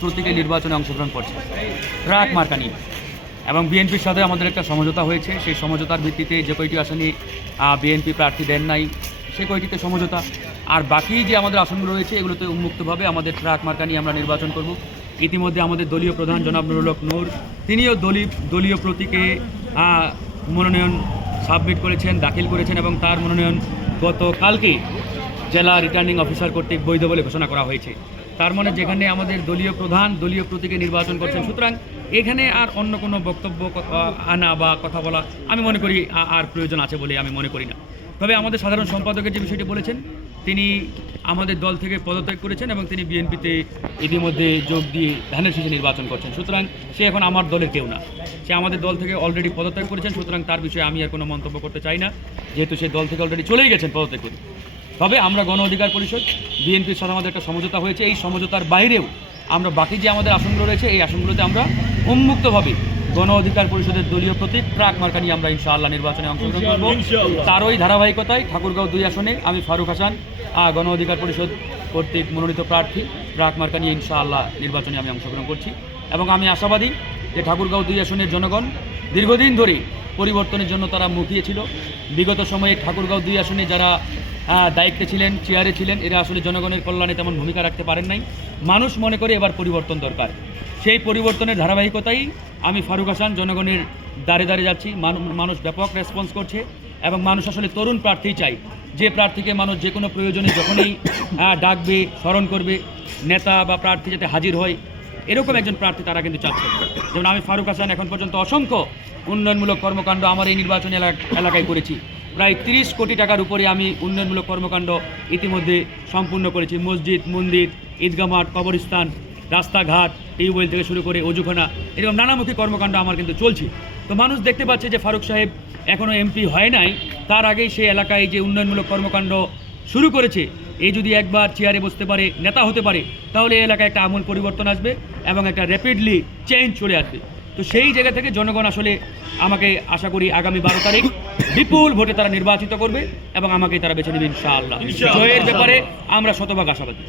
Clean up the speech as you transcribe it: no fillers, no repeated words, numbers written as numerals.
প্রতীকে নির্বাচনে অংশগ্রহণ করছে ট্রাক মার্কা নিয়ে, এবং বিএনপির সাথে আমাদের একটা সমঝোতা হয়েছে। সেই সমঝোতার ভিত্তিতে যে কয়টি আসনে বিএনপি প্রার্থী দেন নাই সে কয়টিতে সমঝোতা, আর বাকি যে আমাদের আসনগুলো রয়েছে এগুলোতে উন্মুক্তভাবে আমাদের ট্রাক মার্কা নিয়ে আমরা নির্বাচন করব। ইতিমধ্যে আমাদের দলীয় প্রধান জনাব নুরুল হক নূর তিনিও দলীয় প্রতীকে মনোনয়ন সাবমিট করেছেন, দাখিল করেছেন, এবং তার মনোনয়ন গতকালকে জেলা রিটার্নিং অফিসার কর্তৃক বৈধ বলে ঘোষণা করা হয়েছে। তার মানে যেখানে আমাদের দলীয় প্রধান দলীয় প্রতীকে নির্বাচন করছেন, সুতরাং এখানে আর অন্য কোনো বক্তব্য আনা বা কথা বলা আমি মনে করি আর প্রয়োজন আছে বলে আমি মনে করি না। তবে আমাদের সাধারণ সম্পাদকের যে বিষয়টি বলেছেন, তিনি আমাদের দল থেকে পদত্যাগ করেছেন এবং তিনি বিএনপিতে ইতিমধ্যে যোগ দিয়ে ধানের শীষে নির্বাচন করছেন। সুতরাং সে এখন আমার দলের কেউ না, সে আমাদের দল থেকে অলরেডি পদত্যাগ করেছেন। সুতরাং তার বিষয়ে আমি আর কোনো মন্তব্য করতে চাই না, যেহেতু সে দল থেকে অলরেডি চলেই গেছেন পদত্যাগ করে। তবে আমরা গণ অধিকার পরিষদ বিএনপির সাথে আমাদের একটা সমঝোতা হয়েছে, এই সমঝোতার বাইরেও আমরা বাকি যে আমাদের আসনগুলো রয়েছে এই আসনগুলোতে আমরা উন্মুক্তভাবে গণ অধিকার পরিষদের দলীয় প্রতীক ট্রাক মার্কা নিয়ে আমরা ইনশাআল্লাহ নির্বাচনে অংশগ্রহণ করব। তারই ধারাবাহিকতায় ঠাকুরগাঁও 2 আসনে আমি ফারুক হাসান গণ অধিকার পরিষদ কর্তৃক মনোনীত প্রার্থী ট্রাক মার্কা নিয়ে ইনশাআল্লাহ নির্বাচনে আমি অংশগ্রহণ করছি, এবং আমি আশাবাদী যে ঠাকুরগাঁও 2 আসনের জনগণ দীর্ঘদিন ধরে পরিবর্তনের জন্য তারা মুখিয়ে ছিল। বিগত সময়ে ঠাকুরগাঁও 2 আসনে যারা দায়িত্বে ছিলেন, চেয়ারে ছিলেন, এরা আসলে জনগণের কল্যাণে তেমন ভূমিকা রাখতে পারেন নাই। মানুষ মনে করে এবার পরিবর্তন দরকার। সেই পরিবর্তনের ধারাবাহিকতাই আমি ফারুক হাসান জনগণের দ্বারে দ্বারে যাচ্ছি। মানুষ ব্যাপক রেসপন্স করছে, এবং মানুষ আসলে তরুণ প্রার্থী চাই, যে প্রার্থীকে মানুষ যে কোনো প্রয়োজনে যখনই ডাকবে, স্মরণ করবে, নেতা বা প্রার্থী যাতে হাজির হয় এরকম একজন প্রার্থী তারা কিন্তু চাচ্ছে। যেমন আমি ফারুক হাসান এখন পর্যন্ত অসংখ্য উন্নয়নমূলক কর্মকাণ্ড আমার এই নির্বাচনী এলাকায় করেছি। প্রায় 30 কোটি টাকার উপরে আমি উন্নয়নমূলক কর্মকাণ্ড ইতিমধ্যে সম্পূর্ণ করেছি। মসজিদ, মন্দির, ঈদগাহ মাঠ, কবরস্থান, রাস্তাঘাট, টিউবওয়েল থেকে শুরু করে অজুখানা, এরকম নানামুখী কর্মকাণ্ড আমার কিন্তু চলছে। তো মানুষ দেখতে পাচ্ছে যে ফারুক সাহেব এখনও এমপি হয় নাই, তার আগেই সে এলাকায় যে উন্নয়নমূলক কর্মকাণ্ড শুরু করেছে, এই যদি একবার চেয়ারে বসতে পারে, নেতা হতে পারে, তাহলে এই এলাকায় একটা আমূল পরিবর্তন আসবে এবং একটা র্যাপিডলি চেঞ্জ চলে আসবে। তো সেই জায়গা থেকে জনগণ আসলে আমাকে আশা করি আগামী 12 তারিখ বিপুল ভোটে তারা নির্বাচিত করবে এবং আমাকে তারা বেছে নেবে ইনশাআল্লাহ। জয়ের ব্যাপারে আমরা শতভাগ আশাবাদী।